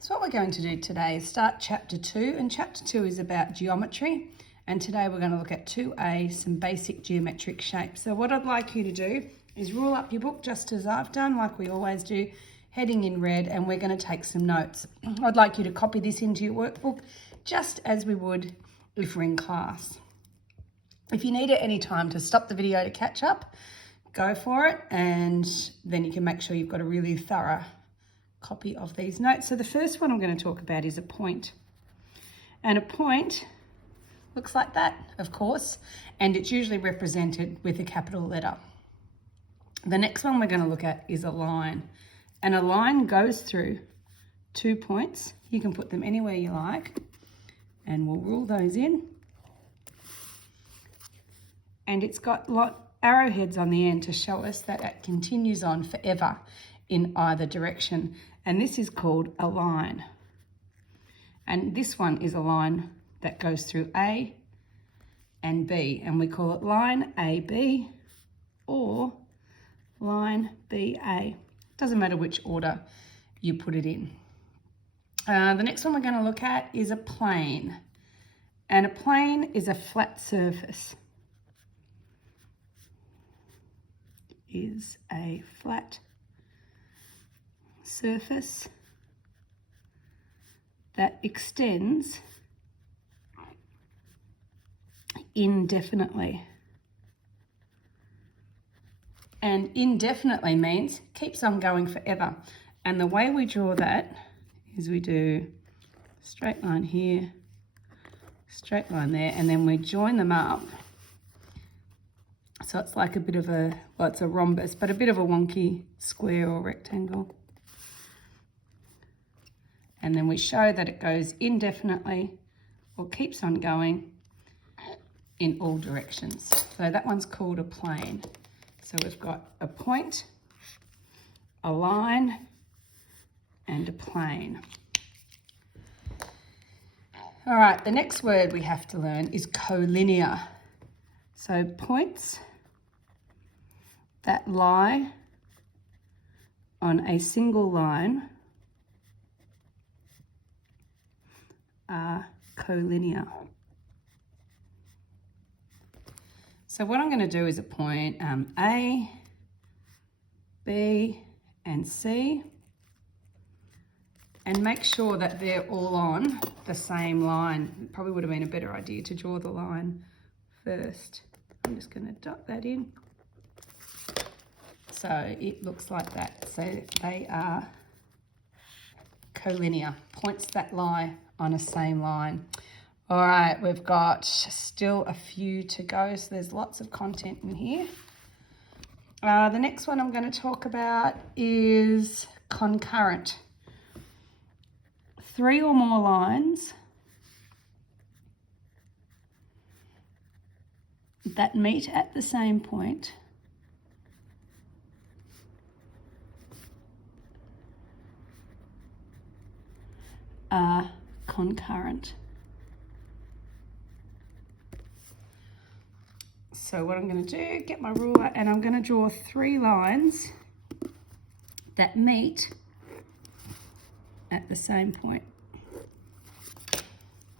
So what we're going to do today is start chapter 2, and chapter 2 is about geometry, and today we're going to look at 2A, some basic geometric shapes. So what I'd like you to do is rule up your book just as I've done, like we always do, heading in red, and we're going to take some notes. I'd like you to copy this into your workbook just as we would if we're in class. If you need at any time to stop the video to catch up, go for it, and then you can make sure you've got a really thorough copy of these notes. So the first one I'm going to talk about is a point. And a point looks like that, of course, and it's usually represented with a capital letter. The next one we're going to look at is a line. And a line goes through 2 points. You can put them anywhere you like, and we'll rule those in. And it's got arrowheads on the end to show us that it continues on forever in either direction. And this is called a line. And this one is a line that goes through A and B, and we call it line AB or line BA. Doesn't matter which order you put it in. The next one we're going to look at is a plane. And a plane is a flat surface. Is a flat surface that extends indefinitely. And indefinitely means keeps on going forever. And the way we draw that is we do straight line here, straight line there, and then we join them up. So it's like a bit of a, well, it's a rhombus, but a bit of a wonky square or rectangle. And then we show that it goes indefinitely or keeps on going in all directions. So that one's called a plane. So we've got a point, a line, and a plane. All right, the next word we have to learn is collinear. So points that lie on a single line are collinear. So what I'm going to do is a point A, B, and C, and make sure that they're all on the same line. It probably would have been a better idea to draw the line first. I'm just going to dot that in. So it looks like that. So they are collinear, points that lie on a same line. All right, we've got still a few to go, so there's lots of content in here. The next one I'm going to talk about is concurrent. 3 or more lines that meet at the same point are concurrent. So what I'm going to do, get my ruler, and I'm going to draw 3 lines that meet at the same point.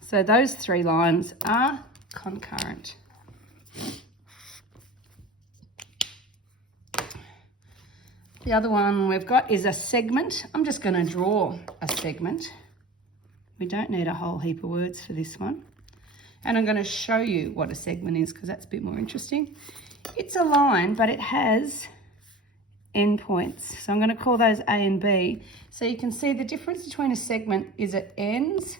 So those 3 lines are concurrent. The other one we've got is a segment. I'm just going to draw a segment. We don't need a whole heap of words for this one. And I'm going to show you what a segment is because that's a bit more interesting. It's a line, but it has endpoints. So I'm going to call those A and B. So you can see the difference between a segment is it ends,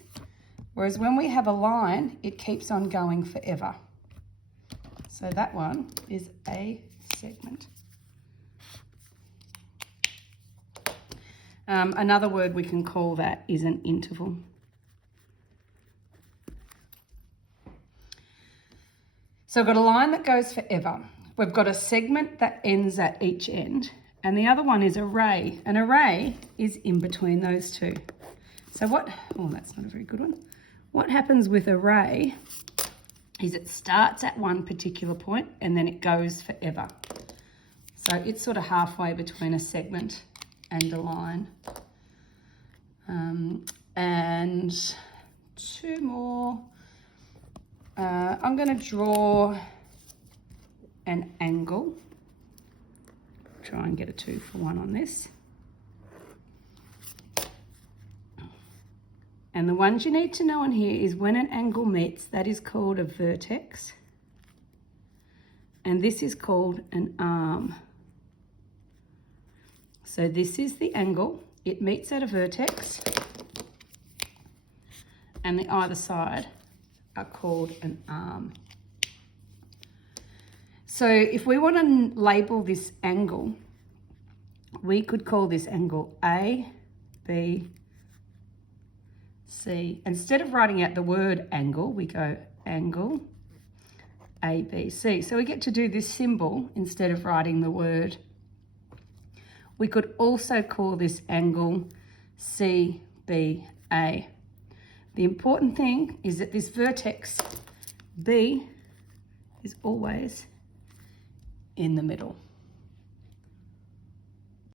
whereas when we have a line, it keeps on going forever. So that one is a segment. Another word we can call that is an interval. So we've got a line that goes forever. We've got a segment that ends at each end. And the other one is a ray. An array is in between those two. So that's not a very good one. What happens with a ray is it starts at one particular point and then it goes forever. So it's sort of halfway between a segment and a line. and two more. I'm going to draw an angle. Try and get a 2 for 1 on this. And the ones you need to know on here is when an angle meets, that is called a vertex. And this is called an arm. So this is the angle. It meets at a vertex. And the either side are called an arm. So if we want to label this angle, we could call this angle A, B, C. Instead of writing out the word angle, we go angle A, B, C. So we get to do this symbol instead of writing the word. We could also call this angle C, B, A. The important thing is that this vertex B is always in the middle.